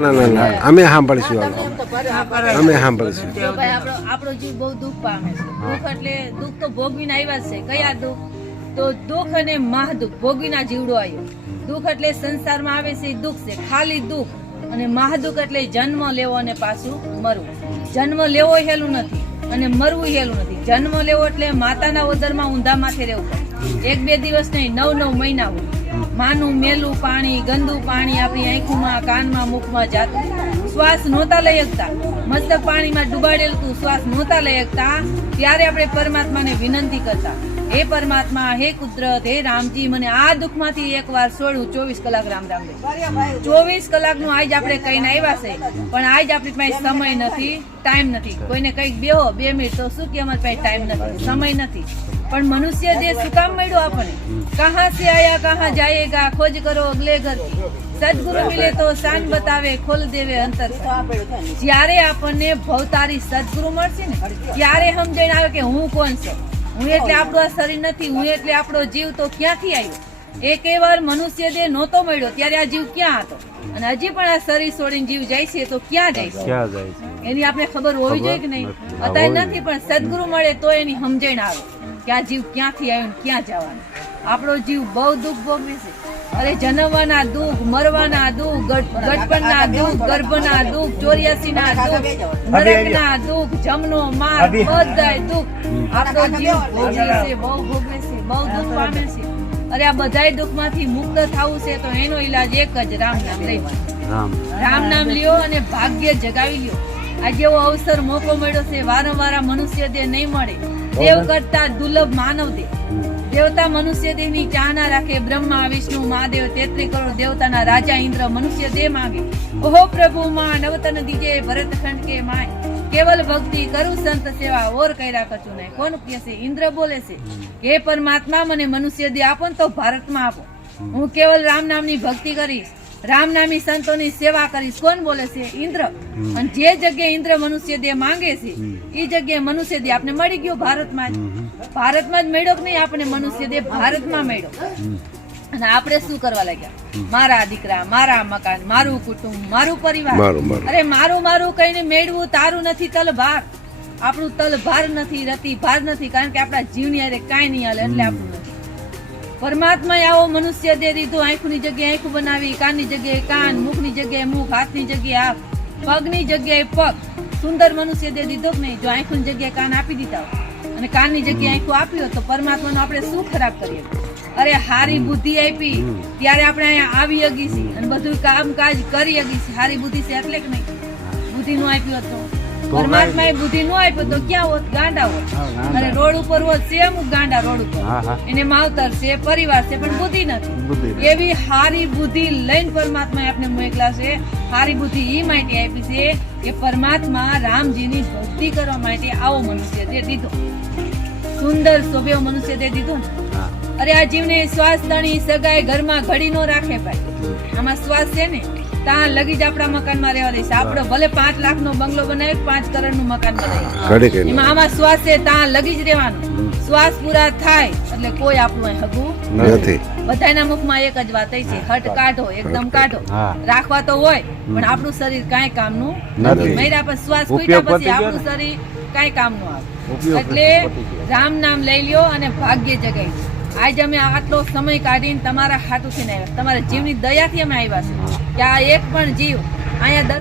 ના ના ના. અમે સાંભળશું અમે સાંભળશું. આપણો આપણો જીવ બહુ દુઃખ પામે છે. દુઃખ એટલે દુઃખ તો ભોગવીને આવ્યા છે. કયા દુઃખ? તો દુઃખ અને મહાદુઃખ ભોગવીના જીવડો આવ્યો. દુઃખ એટલે સંસારમાં આવે છે એ દુઃખ છે. ખાલી દુઃખ. અને મહાદુઃખ એટલે જન્મ લેવો અને પાછું મરવું. જન્મ લેવો હેલું નથી. અને મરવું હેલું નથી. જન્મ લેવો એટલે માતાના ઉદરમાં ઊંધા માથે રહેવું પડે. એક બે દિવસ નહીં નવ નવ મહિના હોય. માનું, મેલું પાણી, ગંદુ પાણી આપણી આંખોમાં, કાનમાં મુખમાં જાતું. શ્વાસ નહોતા લઈ શકતા મસ્તક પાણીમાં ડુબાડેલું શ્વાસ નહોતા લઈ શકતા ત્યારે આપણે પરમાત્માને વિનંતી કરતા, હે પરમાત્મા, હે કુદરત, હે રામજી, મને આ દુઃખમાંથી એકવાર છોડું ચોવીસ કલાક રામ રામ ચોવીસ કલાકનું આજ આપણે કહીને આવ્યા છે, પણ આજ આપણી પાસે સમય નથી ટાઈમ નથી. કોઈને કંઈક બેહો, બે મિનિટ, તો શું કે અમારી પાસે ટાઈમ નથી? સમય નથી. પણ મનુષ્ય જે શું કામ મળ્યો આપણને? કહાં સે આયા કહા જાયેગા ખોજ કરો અગલે ઘર સદગુરુ મિલે તો શાન બતાવે ખોલ દેવે અંતર જ્યારે આપણને ભવતારી સદગુરુ મળશે ને ત્યારે સમજણ આવે કે હું કોણ છું? હું એટલે આપણું આ શરીર નથી હું એટલે આપણો જીવ તો ક્યાંથી આવ્યો? એક વાર મનુષ્ય દેહ નહોતો મળ્યો ત્યારે આ જીવ ક્યાં હતો? અને હજી પણ આ શરીર છોડીને જીવ જાય છે તો ક્યાં જાય છે? ક્યાં જાય છે? એની આપણે ખબર હોવી જોઈએ કે નહીં? અત્યારે નથી પણ સદગુરુ મળે તો એની સમજણ આવે. કે આ જીવ ક્યાંથી આવ્યો ને ક્યાં જવાનું આપણો જીવ બહુ દુઃખ ભોગવે છે અરે જન્મવાના દુઃખ મરવાના દુઃખ ગટ- ગટપણના દુઃખ ગર્ભના દુઃખ ચોર્યાસીના દુઃખ નરકના દુઃખ જમનો માર બધાય દુઃખ આપણો જીવ ભોગવે છે બહુ ભોગવે છે બહુ દુઃખ પામે છે અરે આ બધાય દુઃખમાંથી મુક્ત થવું છે તો એનો ઈલાજ એક જ રામ નામ લેવાનો રામ રામ નામ લ્યો અને ભાગ્ય જગાવી લ્યો આ જેવો અવસર મોકો મળ્યો છે વારંવાર મનુષ્ય તે નહીં મળે દેવ કરતા દુર્લભ માનવ દેહ દેવતા મનુષ્ય દેહની ચાહના રાખે બ્રહ્મા, વિષ્ણુ, મહાદેવ, તેત્રી કરોડ દેવતાના રાજા ઇન્દ્ર મનુષ્ય દેહ માંગે. ઓહો પ્રભુ, માં નવતન દીજે ભરતખંડ કે માય. કેવલ ભક્તિ કરું સંત સેવા, ઓર કર્યા કચું નહીં. કોણ કહે છે ઇન્દ્ર બોલે છે. હે પરમાત્મા, મને મનુષ્ય દેહ આપો ને તો ભારતમાં આપો. હું કેવલ રામ નામની ભક્તિ કરીશ. રામ નામી સંતોની સેવા કરીશ કોણ બોલે છે? ઇન્દ્ર. અને જે જગ્યાએ ઇન્દ્ર મનુષ્ય દેહ માંગે છે એ જગ્યાએ મનુષ્ય દેહ આપણે મળી ગયો ભારતમાં જ. ભારતમાં જ મળ્યો કે નહીં? આપણે મનુષ્ય દેહ ભારતમાં મળ્યો. અને આપણે શું કરવા લાગ્યા? મારા દીકરા મારા મકાન મારું કુટુંબ મારું પરિવાર. અરે મારું મારું કહીને મેળવું તારું નથી તલભાર આપણું તલભાર નથી રતી ભાર નથી કારણ કે આપણા જીવની અરે કાંઈ નહીં હાલે એટલે આપણું નથી. પરમાત્માએ આવો મનુષ્ય દે દીધો આંખની જગ્યાએ આંખ બનાવી કાનની જગ્યાએ કાન મુખની જગ્યાએ મુખ હાથની જગ્યાએ હાથ પગની જગ્યાએ પગ. સુંદર મનુષ્ય દે દીધો કે નહીં? જો આંખની જગ્યાએ કાન આપી દીધા અને કાનની જગ્યાએ આંખો આપ્યો તો પરમાત્માનો આપણે શું ખરાબ કરીએ? અરે હારી બુદ્ધિ આપી ત્યારે આપણે અહીંયા આવી અગી છીએ અને બધું કામકાજ કરી અગી છીએ. હારી બુદ્ધિ છે એટલે કે નહીં? બુદ્ધિનું આપ્યું આપ્યો હતો પરમાત્માએ બુદ્ધિ નો આપ્યો તો ક્યાં હોત? ગાંડા હોત. અને રોડ ઉપર હોત સેમ ગાંડા રોડ ઉપર. એને માવતર છે પરિવાર છે પણ બુદ્ધિ નથી. એવી હારી બુદ્ધિ લઈને પરમાત્માએ આપણે મોકલા છે. હારી બુદ્ધિ એ માટે આપી છે કે પરમાત્મા રામજીની ભક્તિ કરવા માટે આવો મનુષ્ય તે દીધો. સુંદર શોભ્યો મનુષ્ય તે દીધો ને. અરે આ જીવને શ્વાસ તણી સગાઈ ઘરમાં ઘડી નો રાખે ભાઈ. આમાં શ્વાસ છે ને? ત્યાં લગી જ આપણા મકાનમાં રહેવા દઈશ આપણે ભલે પાંચ લાખ નો બંગલો બનાવી પાંચ કરોડનું મકાન બનાવી એમાં આમાં શ્વાસ છે ત્યાં લગી જ રહેવાનું. શ્વાસ પૂરા થાય એટલે કોઈ આપણું હગું નથી. બધાના મુખમાં એક જ વાત છે. હટ કાઢો એકદમ કાઢો. રાખવા તો હોય પણ આપણું શરીર કાંઈ કામનું નથી. નથી. મહિના પર શ્વાસ ખૂટ્યા પછી આપણું શરીર કાંઈ કામનું આવે. એટલે રામ નામ લઈ લ્યો અને ભાગ્ય જગાઈ આજે અમે આટલો સમય કાઢીને તમારા હાથુથી આવ્યા. તમારા જીવની દયાથી અમે આવ્યા છીએ. કે આ એક પણ જીવ અહીંયા